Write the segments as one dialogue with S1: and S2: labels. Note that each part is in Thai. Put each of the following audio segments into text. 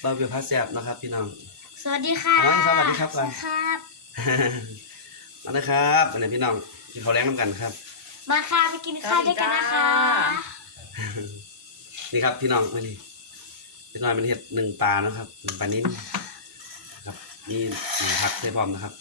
S1: บาร์บีคิวพาแซ่บนะครับพี่น้อง
S2: สวัสดีค่ะ
S1: สวัสดีครับก่อน
S2: ครับ
S1: มาเลยครับวันนี้พี่น้องกินข้าวแรงน้ำกันครับ
S2: มาค่ะไปกินข้าวด้วยกันนะคะ
S1: นี่ครับพี่น้องวันนี้พี่น้อยมันเห็ดหนึ่งปลานะครับหนึ่งปลานิ้นครับมีหนึ่งผักใส่พร้อมนะครับ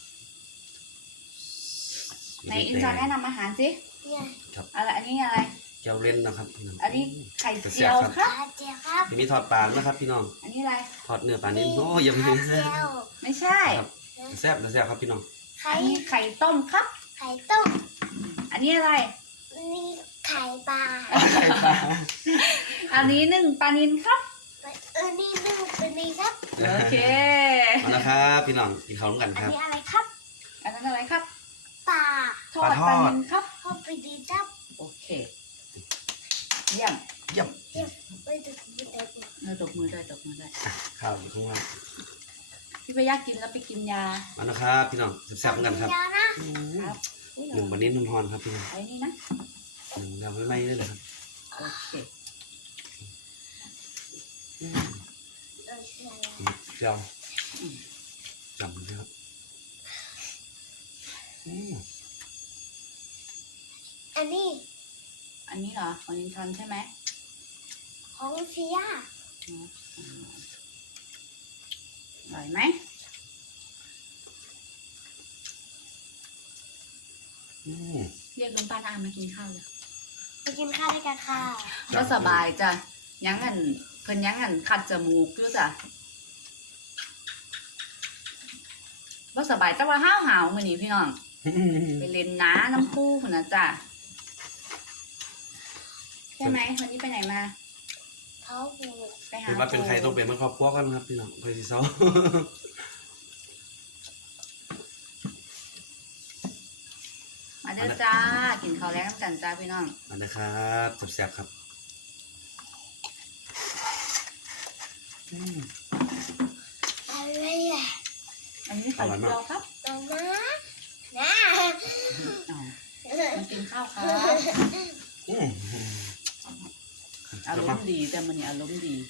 S3: ในอินสตาแนะนำอาหารสิ
S1: ครับ
S3: อะไรอันนี้อะไร
S1: เจียวเล่นนะครับพี่น้อง
S3: อันนี้ไข่เจียวครับ
S2: เจียวครับ
S1: มีทอดปลานะครับพี่น้อง
S3: อันนี้อะไร
S1: ทอดเนื้อปลานิ้นโอ้ยังไม่
S3: ไม่ใช่
S1: แซ่บครับพี่น้อง
S3: อันนี้ไข่ต้มครับ
S2: ไข่ต้ม
S3: อันนี้อะไร
S2: นี่ไข่ปลา
S3: อันนี้นึ่งปลานิลครับ
S2: นี่นึ่งปลานิลครับ
S3: โอเค
S1: มาแล้วครับพี่น้องกินข้าวร่วมกันครับ
S2: อันนี้อะไรครับ
S3: อันนั้นอะไรครับ
S2: ปลา
S3: ทอดปลานิลครับ
S2: ทอดปลานิลครับ
S3: โอเคเยี่ยม
S2: ไปตบมือได้
S3: ตบมือได้
S1: ข้าวอยู่ข้างล่าง
S3: พี่ไปยากกินแล้วไปกินยา
S1: มาแล้วครับพี่น้องแซ่บๆกันครับหนึ่งปลานิ้นนอนๆครับพี่น้อง
S3: ไอ้นี่นะ
S1: หนึ่งเราไม่ได้เลยครับ
S3: โอเค
S1: เจียวจับเลยครับ
S2: อันนี้
S3: เหรอของยินทันใช่ไหม
S2: ของเฟีย
S3: อร่อยไหมเรียกลุงป้าอามากินข้าวเลย
S2: ไปกินข้าวด้วยกันค่ะ
S3: ก็สบายจ้ะยังงันเพิ่นยังงันคัดจมูกอยู่จ้ะก็สบายแต่ว่าห้าวมื้อนี้พี่น้องไปเล่นน้ำน้ำพุพุ่นนะจ้ะใช่ไหมวันนี้ไปไหนมา
S2: เขา
S3: ไปหา
S1: เป็นว่าเป็นใครต้องเป็นมันครอบครัวกันครับพี่น้องไปสิเซา
S3: มาเด้อจ้ากินข้าวแลงน้ำกันจ้าพี่น้อง
S1: มาเลยครับแซ่บๆครับ
S2: อะไรอ่ะ
S3: อันนี้ไข่เจียวครับ
S2: นะ
S3: มากินข้าวครับอารมณ์ดีแต่มันนี่อารมณ์ดี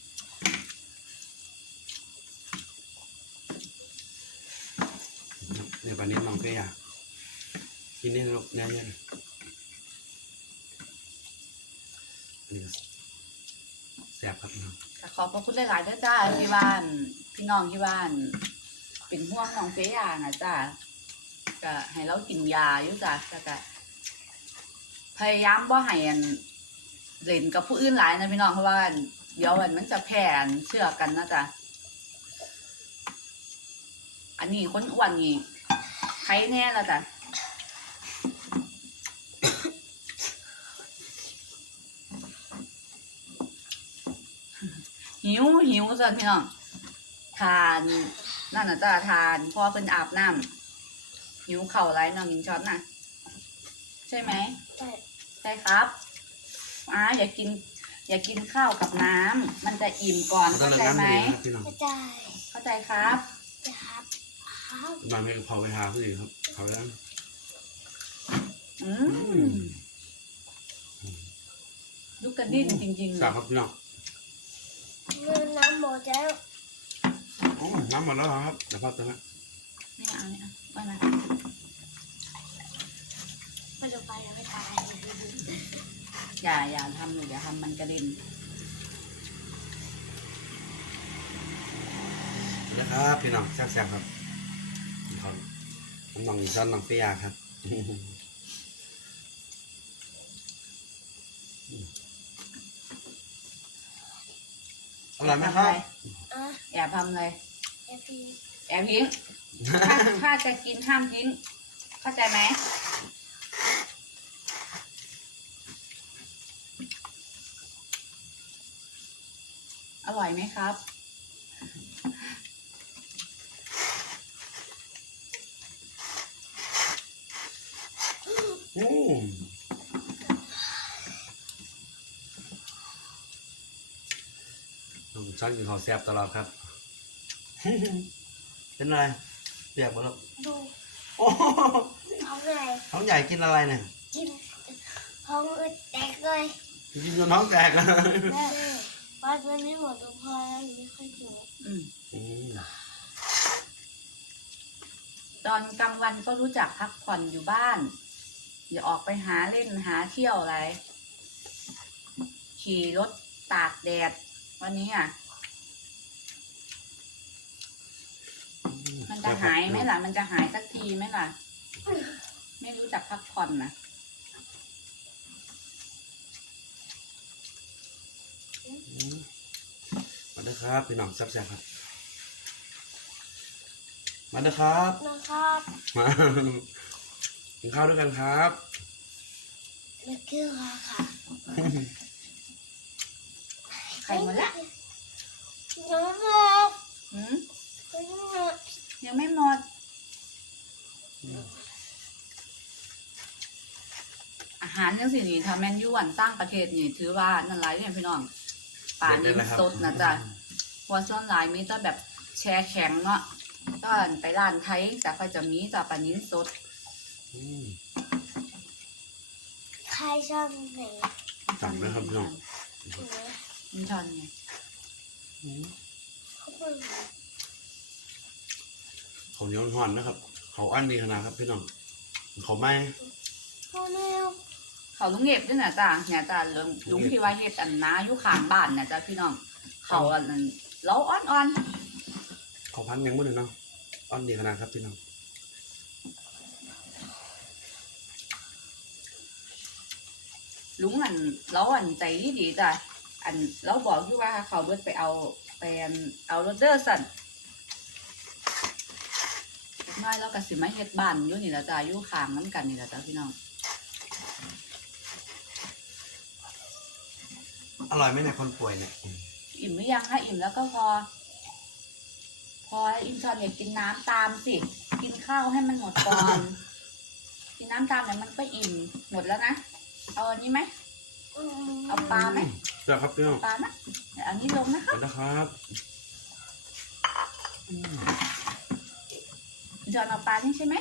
S1: เนี่ยปลานิ้นน้องเฟียกินนี่ลูกเนี่ยนี่แซ่บครับน้อง
S3: ขอบพระคุณหลายๆด้วยจ้าที่บ้านพี่น้องที่บ้านเป็นห่วงน้องเฟียนะจ้าก็ให้เรากินยาอยู่จ้าก็พยายามบ่ให้เล่นกับผู้อื่นหลายนะพี่น้องเพราะว่าเดี๋ยวมันจะแพร่เชื้อกันนะจ๊ะอันนี้คนอ้วนนี่ใครแน่ละจ้ะหิวจ้ะพี่น้องทานนั่นน่ะจ้ะทานพอเป็นอาบน้ำหิวเข่าไรน้องยิงช้อนน่ะใช่ไหมใช่ครับอย่ากินข้าวกับน้ำมันจะอิ่มก่อนเข้าใจไหมเข้าใจครับ
S1: มาไม่พอไปหาผู้หญิงครับเขาแล้ว
S3: ลูกกระดิ่งจริงๆ
S1: สาครับพี่น้อง
S2: น้ำหมดแล้ว
S1: น้ำหมดแล้วครับเดี๋ยวพักตัวนะ
S3: นี่เอาเนี่ยว่านะ
S2: ไม่ต้องไปแล้วไม่ตาย
S3: อย่าทำเลยอย่าทำมันกระเด็น
S1: นะครับพี่น้องแซ่บๆครับน้องช้อนน้องเฟียครับอร่อยไหมครับ
S3: แอบทำเลย
S2: แอบ
S3: ทิ้งถ้าจะกินห้ามทิ้งเข้าใจไหมอร่อยไหมครับ
S1: ช้อนกินข้าวแซ่บตลอดครับเป็นไรเปียกหมดแล้ว
S2: ดูท้องใหญ่
S1: ท้องใหญ่กินอะไรเนี่ย
S2: กินท้องแตกเลย
S1: กินจนท้องแตกเลย
S2: ว่าวันนี้หมดทุกพอแล้วไม่ค่อยหิว
S3: อืม
S1: อืม
S3: ตอนกลางวันก็รู้จักพักผ่อนอยู่บ้าน อย่าออกไปหาเล่นหาเที่ยวอะไร ขี่รถตากแดด วันนี้อ่ะ มันจะหายไหมล่ะ มันจะหายสักทีไหมล่ะ ไม่รู้จักพักผ่อนนะ
S1: มาเด้อครับพี่น้องแซ่บๆครับมาเด้อครับ
S2: นะครับ
S1: มากินข้าวด้วยกันครับ
S2: แล้วก็ค่ะ
S3: ใครหมดละ
S2: น้องหมด
S3: หืม
S2: น้องหมด
S3: ยังไม่หมด อาหารยังสินี่ถ้าแมนยูอันสร้างประเทศนี่ถือว่านั่นไรเนี่ยพี่น้องป่านี้สดนะจ๊ะเพราะส่วนหลายมีแต่แบบแช่แข็งเนาะก็ไปร้านไทยแต่ก็จะมีแต่ป่านี้สด
S1: อืม
S2: ใครชอบไหน
S1: จำนะครับพี่น้อง
S2: ถูกไหม
S3: มันช้อนไง
S1: อืม
S2: เขาเป็น
S1: เขาวเหนียวห่อนนะครับ เขาอันดีขนาดครับพี่น้องเขาไม่
S2: พ่อแม่
S3: เขาลุงเห็บด้วยนะจ๊ะเนี่ยจ้ะลุงที่ว่าเห็ดอันน้าอยู่ข้างบ้านนะจ๊ะพี่น้องเขาอันนั้นเล้าอ่อน
S1: เขาพันยังไม่ถึงเนาะอันดีขนาดครับพี่น้อง
S3: ลุงอันเล้าอันใจดีจ้ะอันเราบอกอยู่ว่าเขาเบิดไปเอารถเดอร์สันน้อยแล้วก็สิมาเฮ็ดบ้านอยู่นี่แหละจ้ะอยู่ข้างน้ำกันนี่แหละจ้ะพี่น้อง
S1: อร่อยไหมเนี่ยคนป่วยเนี่ย
S3: อิ่มหรือยังคะอิ่มแล้วก็พอแล้วอิ่มชอบอยากกินน้ำตามสิกินข้าวให้มันหมดก่อน กินน้ำตามเดี๋ยวมันก็อิ่มหมดแล้วนะเอาอันนี้ไหมเอาปลาไหม
S1: เดี๋ยวครับพี่น้อง
S3: ปลานะเดี๋ยวอันนี้ลงนะคะ
S1: เดี๋ยวนะครับอืม
S3: จอนเอาปลานี่ใช่ไหม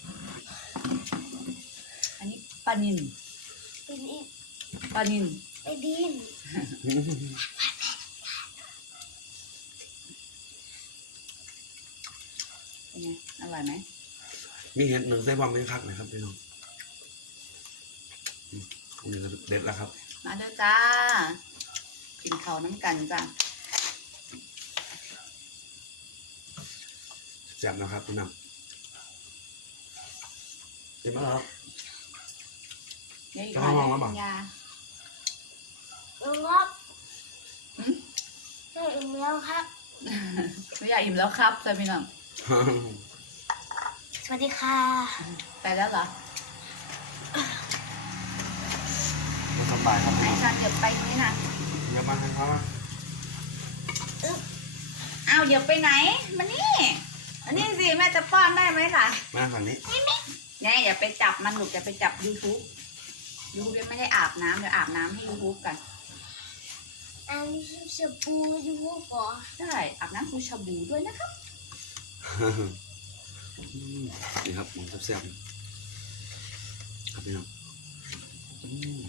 S3: อันนี้ปลานิล
S2: เป็นอีก
S3: ปลานิล
S2: ไปดิน
S3: เป็นไงอร่อยไหม
S1: มีเห็ดหนึ่งไส้บอมไม่คักนะครับพี่น้องอืมนี่ก็เด็ดแล้วครับ
S3: มาเด้อจ้ากินข้าวน้ำกันจ้า
S1: แซ่บนะครับพี่น้องเห็นไหมครับ
S3: เดี๋ยวอีก
S1: จะ
S3: หน่อย
S1: ให้มองแล้วเปล่า
S3: กินยา
S2: น้องครับ
S3: หืม
S2: ได้อิ่มแล้วครับ
S3: ไม่อยากอิ่มแล้วครับจ้าพี่น้อง
S2: สวัสดีค่ะ
S3: ไปแล้วเหรอ
S1: มาสบายครับ
S3: ไหน
S1: พี่น้อง
S3: ชันเดี๋ยวไปนี่นะ
S1: เดี๋ยวมาให้เขาอะ
S3: อ้าวเดี๋ยวไปไหนมานี่อันนี้สิแม่จะป้อนได้ไหมล่ะ
S1: มาฝั่งนี้
S3: เนี่ยอย่าไปจับมันลูกอย่าไปจับ YouTube ยังไม่ได้อาบน้ำเดี๋ยวอาบน้ำให้ YouTube กัน
S2: อันนี้สบู่อยู่ก่อน
S3: ใช่อาบน้ำคูชาบูด้วยนะครับ
S1: อืมนี่ครับผมแซ่บๆครับพี่น้องอืม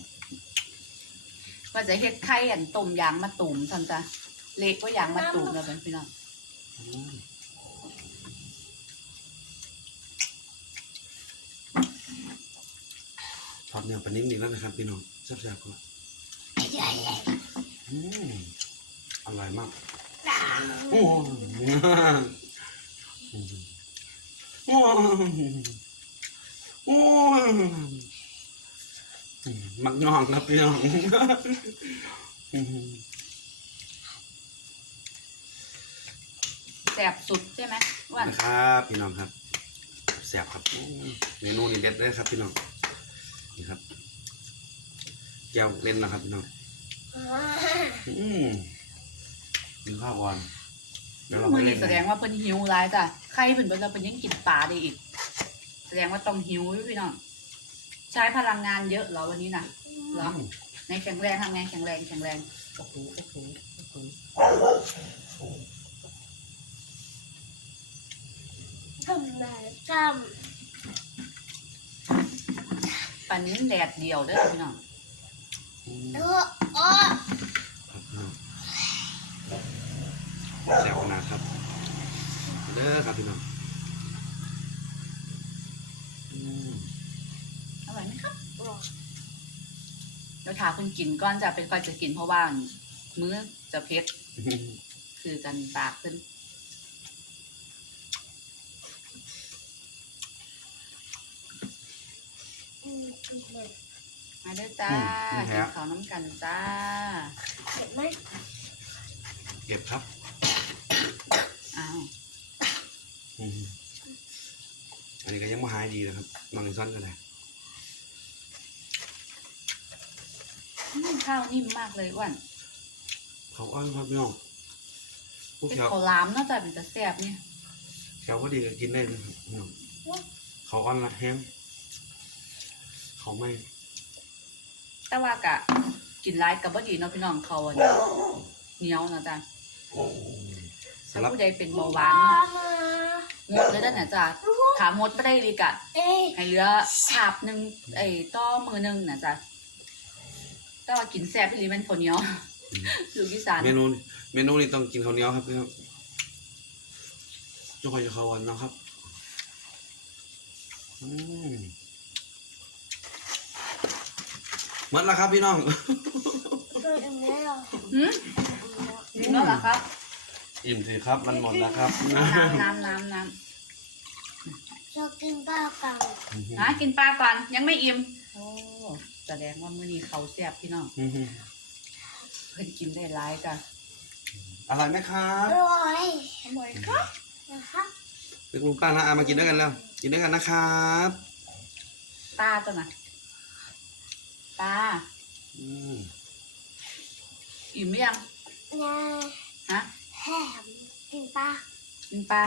S3: ว่าจะเฮ็ดไข่อันต้มยางมะตูมทันจ้ะเล็กก็ยางมะตูมเลยเป็นพี่น้อง
S1: อืมทอดเนื้อปลานิ่มอีกแล้วนะครับพี่น้องแซ่บๆครับอืมอร่อยมากโอ้โหโอ้โหโอ้โหมักงองครับพี่น้อง
S3: แสบสุดใช่ไหมอ้วัน
S1: นะครับพี่น้องครับแซ่บครับเมนูนี้เด็ดเลยครับพี่น้องนี่ครับแก้วเล่นนะครับพี่น้องกินข้าวก่อนเดี๋ยวเรา
S3: มื
S1: ไป
S3: อ
S1: เล่
S3: นี่
S1: น
S3: แสดงว่าเพิ่นหิวร้ายจ้ะไข่เพิ่นเราเป็นยังกินปลาได้อีก แสดงว่าต้องหิวอยู่พี่น้องใช้พลังงานเยอะเหรอวันนี้นะเหรอในแข็งแรงทำไงแข็งแรงโอ้โห
S2: ทำไมจ
S3: ปลานิ้นแดดเดียวเด้อพี่น้อง
S1: อืม
S2: ำ
S1: ครับพี่น้องแซ่บขนาดครับเด้อครับพี่น้อง
S3: อร่อยไหมครับ
S2: อร่อย
S3: เดี๋ยวถาคุณกินก้อนจะเป็นก้อนจะกินเพราะว่ามื้อจะเผ็ดคือกันปากขึ้น
S2: กินเลย
S3: มาเด้อจ้ากินข้าวน้ำกันจ้า
S2: เห็นไหม
S1: เก็บครับ
S3: อ้าว
S1: อันนี้ก็ยังไม่หายดีนะครับน้องอีซ้อนกันเลย
S3: ข้าวนิ่มมากเลยอ้วน
S1: เขาอ้อนครับพี่น้องพวก
S3: เป็น
S1: แถว
S3: ข้าวหลามเนอกจากเป็นจะแซ่บเนี่ย
S1: แถวก็ดีก็กินได้นะครับพี่น้องเขาอ้อนละแห้งเขาไม่
S3: แต่ว่ากะกินร้ายกับบ่ดีเนาะพี่น้องเขาอันเหนียวเนาะจ้ะถ้า
S1: สำหรับ
S3: ผู้ใดเป็นเบาหวานเนาะงดเลยด้านไหนจ้ะถามงดไม่ได้เลยกะ
S2: เอ้ย
S3: ให้เหลือฉาบหนึ่งต้อมือหนึ่งนะจ๊ะแต่ว่ากินแซ่บพี่ลีเป็นคนเหนียวอยู่ที่สาน
S1: เมนูนี้ต้องกินข้าวเหนียวครับพี่น้องจะคอยจะเขาอ่อนนะครับหมดแล้วครับพี่น้อง
S2: ช่วยอันนี้เหรอ
S3: หืมกินแล้วเหรอครับ
S1: อิ่มสิครับมันหมดแล้วครับ
S3: น้ำ
S2: ชอบกินปลากัง
S3: กินปลาก่อนยังไม่อิ่มโอ้แสดงว่ามื้อนี้เขาแซ่บพี่น้องเพิ่นกินได้หลายจ้ะ
S1: อร่อยไหมครับ
S2: อร่อย
S3: อร่อยครับ
S2: นะครับ
S1: เป็นลุงป้านะอามากินด้วยกันแล้วกินด้วยกันนะครับ
S3: ปลาตัวน่ะปลา
S1: อืม
S3: อิ่มหรือยัง
S2: นะ
S3: ฮะ
S2: แฮมกินปลา
S3: กินปลา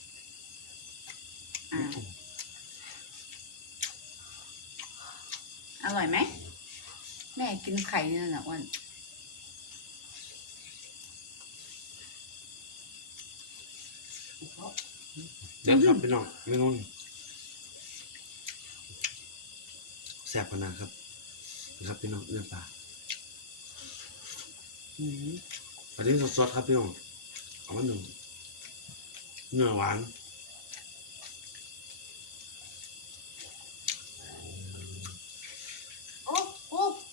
S3: อร่อยไหมแม่กินไข่นี่น่ะอ้วน
S1: เดี๋ยวครับพี่น้องเมนูนี้แซ่บขนาดครับนะครับพี่น้องเนื้อปลาอันนี้สดๆครับพี่น้องเอามาหนึ่งเนื้อหวาน
S2: โอ้โอ้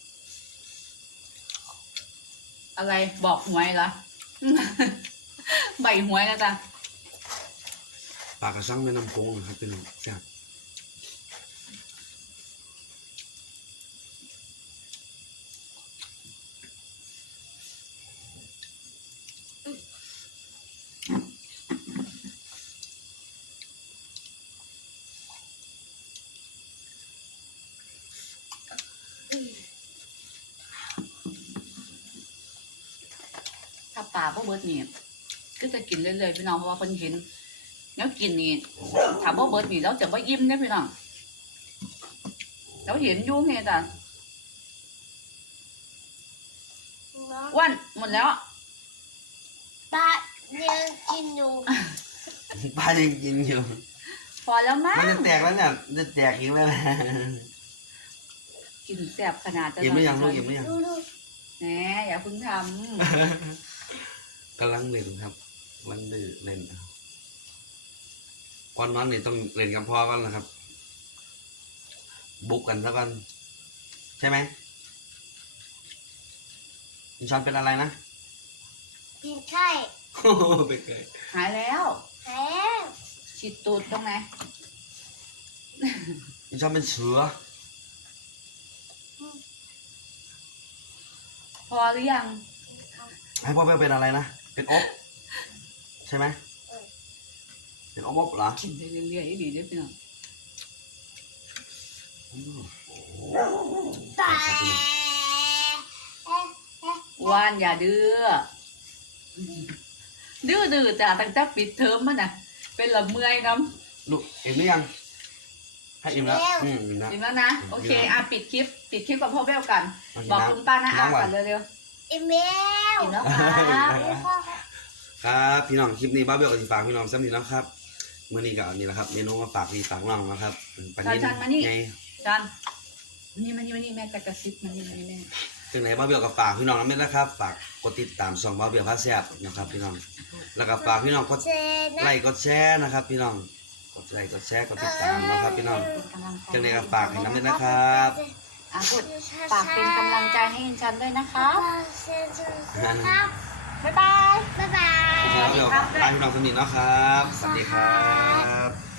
S3: อะไรบอกหวยเหรอ ใบหวยนะจ๊ะ
S1: ปลากระชังแม่น้ำโขงนะครับพี่น้องแซ่บ
S3: ถ้าปลาพวกเบิร์ดนี่ก็จะกินเรื่อยๆพี่น้องเพราะว่าคนเห็นแล้วกินนี่ถามพวกเบิร์ดนี่เราจะไม่ยิ้มนะพี่น้องเราเห็นอยู่ไงจ้ะอ้วนหมดแล้ว
S2: ปลายังกินอยู่
S1: ปลายังกินอยู่
S3: พอแล้วมั้
S1: มัน
S3: ง
S1: จะแตกแล้วเนี่ยจะแตกอีกแล้วนะ
S3: กินแซ่บขนาดจะ
S1: อิ่มหรือยังลูกอิ่มหรือยัง
S2: ดูดู
S3: แหมอย่าเพิ่งท
S1: กำลังเล่นครับกำลังดื้อเล่นก่อนนอนนี่ต้องเล่นกับพ่อก่อนนะครับ บุกกันซะก่อนใช่ไหมอินชอนเป็นอะไรนะ
S2: กินไข่
S1: ไปเกย
S3: ำหายแล้ว
S2: แฮม
S3: ฉีดตูดตรงไหน
S1: อินชอนเป็นเสือ
S3: พอหรือยัง
S1: ให้พ่อแม่เป็นอะไรนะเป็นอบใช่ไหมเป็นอบเหรอ
S3: กินไปเรื่อยๆดีเด้อพี่น้อง
S2: แต่
S3: ว่านอย่าดื้อดื้อจ้ะตั้งแต่ปิดเทอมมันน่ะ เป็นละเมื่อยน้
S1: ลูกอิ่มหรือยังให้อิ่มแล้วอิ่มแล้ว
S3: ำจริงแล้วนะ โอเคปิดคลิปกับพ่อเบลกัน
S1: เอากิน
S3: บอก
S1: น้ำ
S3: คุณป้านะอา
S1: น้ำก่อน
S3: กันเร็ว
S2: อีเมล
S3: ๆกินแล้วครับ
S1: ครับพี่น้องคลิปนี้บ้าเบลกับฝากพี่น้องซ้ำนี้แล้วครับเมื่อนี้ก็นี่แหละครับเมนูมาฝากพี่ฝากน้องนะครับ
S3: ชันมานี่
S1: ไง
S3: ชันนี่แม่จะกระซิบมานี่แม่
S1: จังไหนบ้าเบียวกับฝากพี่น้องน้ำเม็ดนะครับฝากกดติดตามช่องบ้าเบียวพาแซ่บนะครับพี่น้องแล้วก็ฝากพี่น้องกด
S2: เจนะ
S1: ไลค์กดแชร์นะครับพี่น้องกดไลค์กดแชร์กดติดตามนะครับพี่น้อง
S3: เป็นกำลังใจ
S1: จังไหนก็ฝากให้น้ำเม็ดนะครับ
S3: พูดฝากเป็นกำลังใจให้ฉันด้วยนะครับ
S2: ครับ
S3: บ๊ายบาย
S2: บ๊ายบาย
S1: แล้วเดี๋ยวไปพี่น้องสนิทเนาะครับสวัสดีครับ